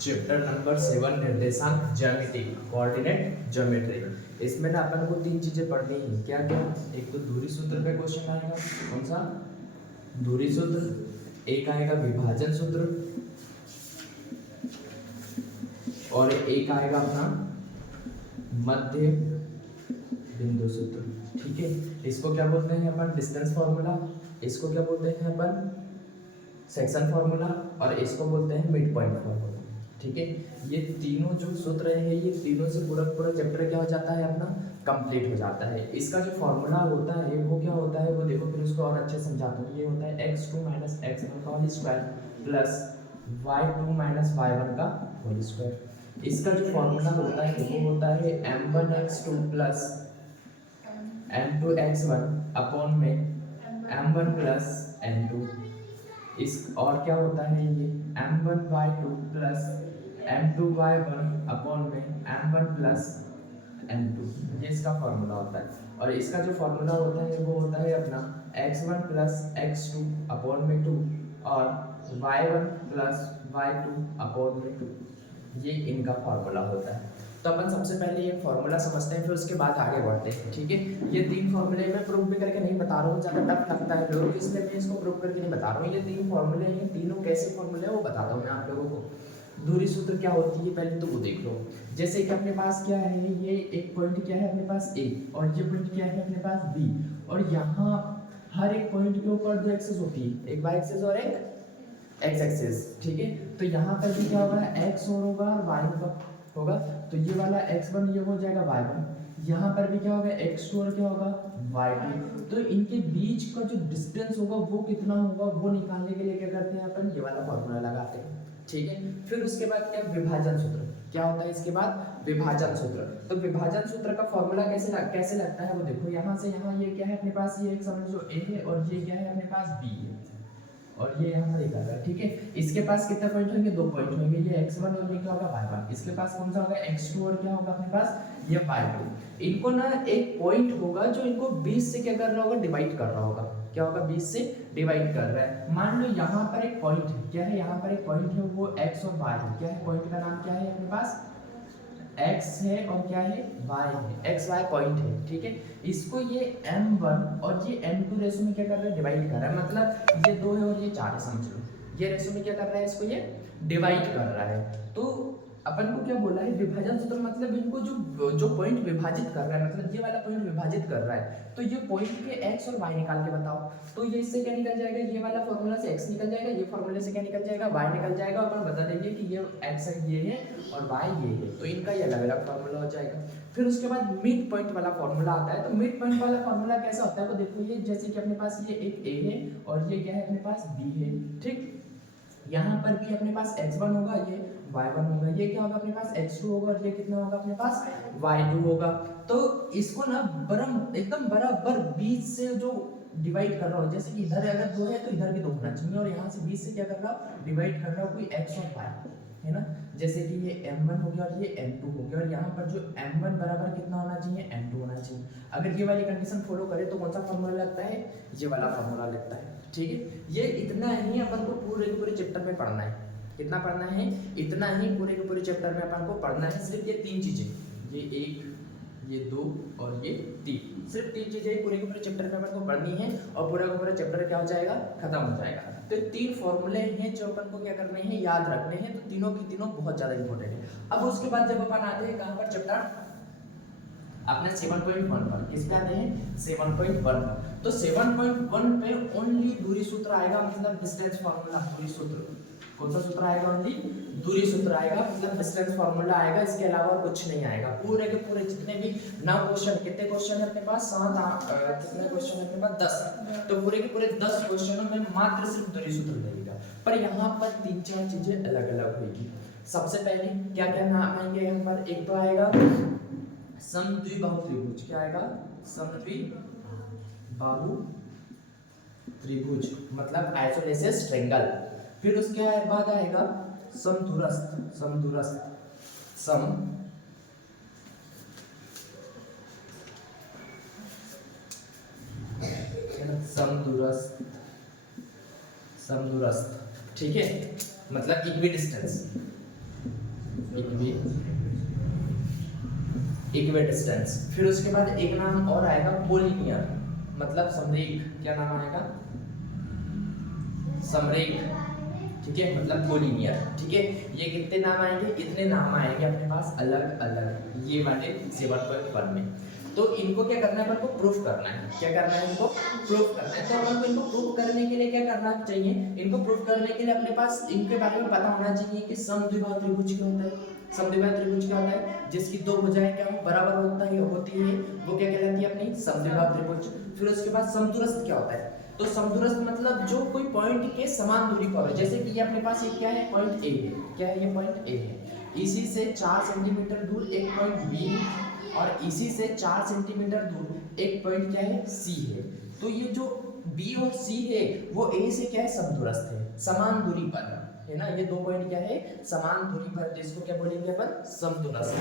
Chapter number 7 निर्देशांक ज्यामिति coordinate geometry. इसमें ना अपन को तीन चीजें पढ़नी है। क्या क्या? एक तो दूरी सूत्र पे क्वेश्चन आएगा। कौन सा? दूरी सूत्र। एक आएगा विभाजन सूत्र और एक आएगा अपना मध्य बिंदु सूत्र। ठीक है, इसको क्या बोलते हैं अपन? Distance formula. इसको क्या बोलते हैं अपन? Section formula. और इसको बोलते हैं मिड पॉइंट फॉर्मूला। ठीक है, ये तीनों जो सूत्र है ये तीनों से पूरा पूरा चैप्टर क्या हो जाता है अपना? कंप्लीट हो जाता है। इसका जो फॉर्मूला होता है वो क्या होता है वो देखो, फिर उसको और अच्छे समझाता हूँ। ये होता है x2 माइनस x1 का whole square plus y2 minus y1 का होल स्क्वायर। इसका जो फॉर्मूला होता है वो होता है m1x2 प्लस m2x1 अपॉन में m1 प्लस m2। इस और क्या होता है ये m1y2 प्लस m2y1 अपॉन में m1 प्लस m2। ये इसका फॉर्मूला होता है। और इसका जो फॉर्मूला होता है वो होता है अपना x1 प्लस x2 अपॉन में 2 और y1 प्लस y2 अपॉन में 2। ये इनका फॉर्मूला होता है। तो अपन सबसे पहले ये फॉर्मूला समझते हैं, फिर उसके बाद आगे बढ़ते हैं। ठीक है, ये तीन फॉर्मूले मैं प्रूव भी करके नहीं बता रहा हूँ, ज़्यादा टफ लगता है लोगों को, इसलिए मैं इसको प्रूव करके नहीं बता रहा हूँ। ये तीन फॉर्मूले हैं, तीनों कैसे फॉर्मूले हैं वो बताता हूँ मैं आप लोगों को। दूरी सूत्र क्या होती है पहले तो वो देख लो। जैसे कि अपने पास क्या है, ये एक पॉइंट क्या है अपने पास A और ये पॉइंट क्या है अपने पास B, और यहाँ हर एक पॉइंट के ऊपर दो एक्सेस होती है, एक वाई एक्सेस और एक एक्स एक्सेस। ठीक है, तो यहाँ पर भी क्या होगा, x और होगा और y होगा। तो ये वाला x1 ये हो जाएगा y1, यहाँ पर भी क्या होगा x2 और क्या होगा y2। तो इनके बीच का जो डिस्टेंस होगा वो कितना होगा वो निकालने के लिए क्या करते हैं अपन, ये वाला फॉर्मूला लगाते हैं। ठीक है, फिर उसके बाद क्या, विभाजन सूत्र। क्या होता है इसके बाद? विभाजन सूत्र। तो विभाजन सूत्र का फॉर्मूला कैसे लगता है वो देखो। यहाँ से यहाँ ये क्या है अपने पास, ये एक समझ लो A है और ये क्या है अपने पास B है और ये यहाँ पर एक आ रहा है। ठीक है, इसके पास कितने पॉइंट होंगे? दो पॉइंट होंगे, ये x1 और ये क्या होगा y1। इसके पास कौन सा होगा x2 और क्या होगा अपने पास ये y2। इनको ना एक पॉइंट होगा जो इनको 20 से क्या कर रहा होगा, डिवाइड कर रहा होगा। क्या होगा? 20 से डिवाइड कर रहा है। मान लो यहाँ पर एक पॉइंट है, क्या है यहाँ पर एक पॉइंट है, वो x और y है। क्या है पॉइंट का नाम? क्या है अपने पास x है और क्या है y है, x y पॉइंट है। ठीक है, इसको ये m1 और ये m2 रेशो में क्या कर रहा है, डिवाइड कर रहा है। मतलब ये 2 है और ये 4 है, समझ लो ये रेशो में क्या कर रहा है, इसको ये डिवाइड कर रहा है। तो अपन को क्या बोला है, विभाजन सूत्र। मतलब इनको जो पॉइंट विभाजित कर रहा है, मतलब ये वाला पॉइंट विभाजित कर रहा है, तो ये पॉइंट के x और y निकाल के बताओ। तो ये इससे क्या निकल जाएगा, ये वाला फॉर्मूला से x निकल जाएगा, ये फॉर्मूले से क्या निकल जाएगा, y निकल जाएगा। और अपन बता देंगे कि ये x ये है और y ये है, तो इनका ये अलग अलग फॉर्मूला हो जाएगा। फिर उसके बाद मिड पॉइंट वाला फॉर्मूला आता है। तो मिड पॉइंट वाला फॉर्मूला कैसा होता है तो देखो, ये जैसे कि अपने पास ये एक a है और ये क्या है अपने पास b है। ठीक, यहाँ पर भी अपने पास x1 होगा, ये y1 होगा, ये क्या होगा अपने पास x2 होगा और ये कितना होगा अपने पास y2 होगा। तो इसको ना एकदम बराबर 20 से जो डिवाइड कर रहा हूँ, जैसे कि इधर अगर 2 है तो इधर भी 2 होना चाहिए, और यहाँ से 20 से क्या कर रहा हूँ, डिवाइड कर रहा हूँ कोई x और y, है ना। जैसे कि ये m1 हो गया और ये m2 हो गया, और यहाँ पर जो m1 बराबर कितना होना चाहिए, m2 होना चाहिए। अगर ये वाली कंडीशन फॉलो करे तो कौन सा फॉर्मूला लगता है, ये वाला फॉर्मूला लगता है। ठीक है, ये इतना ही अपन को पूरे के पूरे चैप्टर में पढ़ना है। कितना पढ़ना है? इतना ही पूरे के पूरे चैप्टर में अपन को पढ़ना है। सिर्फ ये तीन चीजें, ये एक, ये दो और ये तीन, सिर्फ तीन चीजें पूरे के पूरे चैप्टर में अपन को पढ़नी है और पूरा का पूरा चैप्टर क्या हो जाएगा, खत्म हो जाएगा। तो तीन फॉर्मूले हैं जो अपन को क्या करने हैं, याद रखने हैं। तो तीनों की तीनों बहुत ज्यादा इंपॉर्टेंट है। अब उसके बाद जब अपन आते हैं कहाँ पर, चैप्टर आपने 7.1 पर, किस पे आते हैं 7.1 पर। तो 7.1 पे ओनली दूरी सूत्र आएगा, मतलब डिस्टेंस फार्मूला। दूरी सूत्र, कौन सा सूत्र आएगा? ओनली दूरी सूत्र आएगा, मतलब डिस्टेंस फार्मूला आएगा। इसके अलावा कुछ नहीं आएगा। पूरे के पूरे जितने भी 9 क्वेश्चन, कितने क्वेश्चन है अपने पास, 7 कितने क्वेश्चन है अपने पास, 10। तो पूरे के पूरे 10 क्वेश्चनों में मात्र सिर्फ दूरी सूत्र लगेगा। पर यहाँ पर 3-4 चीजें अलग अलग होगी। सबसे पहले क्या क्या नाम आएंगे यहाँ पर, एक तो आएगा समद्विबाहु त्रिभुज। क्या आएगा? समद्विबाहु त्रिभुज, मतलब आइसोलेसिस ट्रायंगल। फिर उसके बाद आएगा समदूरस्थ। समदूरस्थ, समदूरस्थ, समदूरस्थ। ठीक है, मतलब इक्वी डिस्टेंस। इक्वे डिस्टेंस। फिर उसके बाद एक नाम और आएगा कोलिनियर, मतलब समरेख। क्या नाम आएगा? समरेख, ठीक है, मतलब कोलिनियर। ठीक है, ये कितने नाम आएंगे? इतने नाम आएंगे अपने पास अलग अलग, ये वाले 7.1 में। तो इनको क्या करना है? अपन को प्रूफ करना है। क्या करना है? इनको प्रूफ करना है। तो अपन को इनको प्रूफ करने के लिए क्या करना चाहिए? इनको प्रूफ करने के लिए अपने पास इनके बारे में पता होना चाहिए कि समद्विबाहु त्रिभुज क्या होता है। समद्विबाहु त्रिभुज क्या होता है? जिसकी दो भुजाएं क्या हो? बराबर होती है, वो क्या कहलाती है? अपनी समद्विबाहु त्रिभुज। फिर उसके बाद समदूरस्थ क्या होता है? तो समदूरस्थ मतलब जो कोई पॉइंट के समान दूरी पर हो। जैसे कि ये अपने पास ये क्या है? पॉइंट ए है। क्या है? ये पॉइंट ए है। इसी से 4 सेंटीमीटर दूर एक पॉइंट बी है, और इसी से 4 सेंटीमीटर दूर एक पॉइंट क्या है? सी है। तो ये जो बी और सी है वो ए से क्या है? समदूरस्थ है, समान दूरी पर है ना। ये दो पॉइंट क्या है? समान दूरी पर, जिसको क्या बोलेंगे अपन? समदूरस्थ।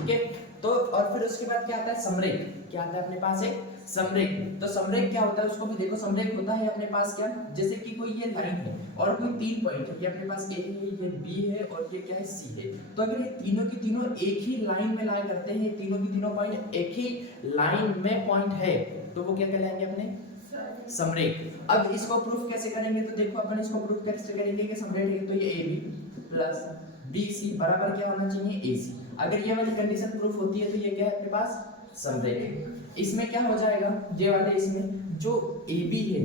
ठीक है, तो और फिर उसके बाद क्या आता है? समरेख। क्या आता है अपने पास? एक समरेख। तो समरेख क्या होता है उसको भी देखो। समरेख होता है अपने पास क्या? जैसे कि कोई ये लाइन है और कोई 3 पॉइंट है, ये अपने पास ए है, ये बी है और ये क्या है? सी है। तो अगर ये तीनों की तीनों एक ही लाइन में लाया करते हैं, तीनों की तीनों पॉइंट एक ही लाइन में पॉइंट है, तो वो क्या कहलाएंगे? अपने समरेख। अब इसको प्रूफ कैसे करेंगे? तो देखो अपन इसको प्रूफ कैसे करेंगे कि समरेख है तो ये A B plus B C बराबर क्या होना चाहिए? ए सी। अगर ये वाली कंडीशन प्रूफ होती है तो ये क्या है अपने पास? समरेख है। इसमें क्या हो जाएगा? ये वाले इसमें जो ए बी है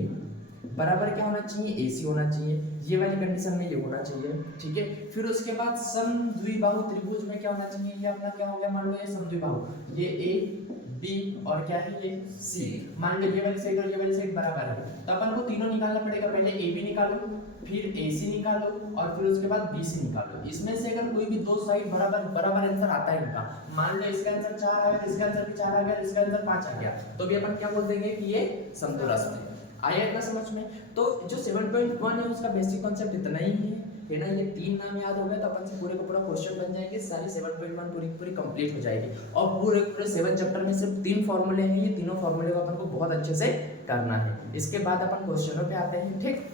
बराबर क्या होना चाहिए? ए सी होना चाहिए। ये वाली कंडीशन में ये होना चाहिए। ठीक है, फिर उसके बाद समद्विबाहु त्रिभुज में क्या होना चाहिए? ये अपना क्या हो गया? मान लो ये समद्विबाहु, ये ए बी और क्या है? ये सी। मान लो ये वाली साइड और ये वाली साइड बराबर है, तो अपन को तीनों निकालना पड़ेगा। पहले ए बी निकालो, फिर ए सी निकालो और फिर उसके बाद बी सी निकालो। इसमें से अगर कोई भी दो साइड बराबर बराबर आंसर आता है इनका, मान लो इसका आंसर 4 आ गया, इसका आंसर भी 4 आ गया, इसका आंसर 5 आ गया, तो भी अपन क्या बोल देंगे कि ये समदूरस्थ है। आया इतना समझ में? तो जो 7.1 है उसका बेसिक कॉन्सेप्ट इतना ही है ना। ये 3 नाम याद हो गए तो अपन से पूरे का पूरा क्वेश्चन बन जाएंगे, सारी 7.1 पूरी पूरी कंप्लीट हो जाएगी। और पूरे पूरे 7 चैप्टर में सिर्फ 3 फॉर्मूले हैं, ये तीनों फॉर्मूले को अपन को बहुत अच्छे से करना है। इसके बाद अपन क्वेश्चनों पे आते हैं। ठीक,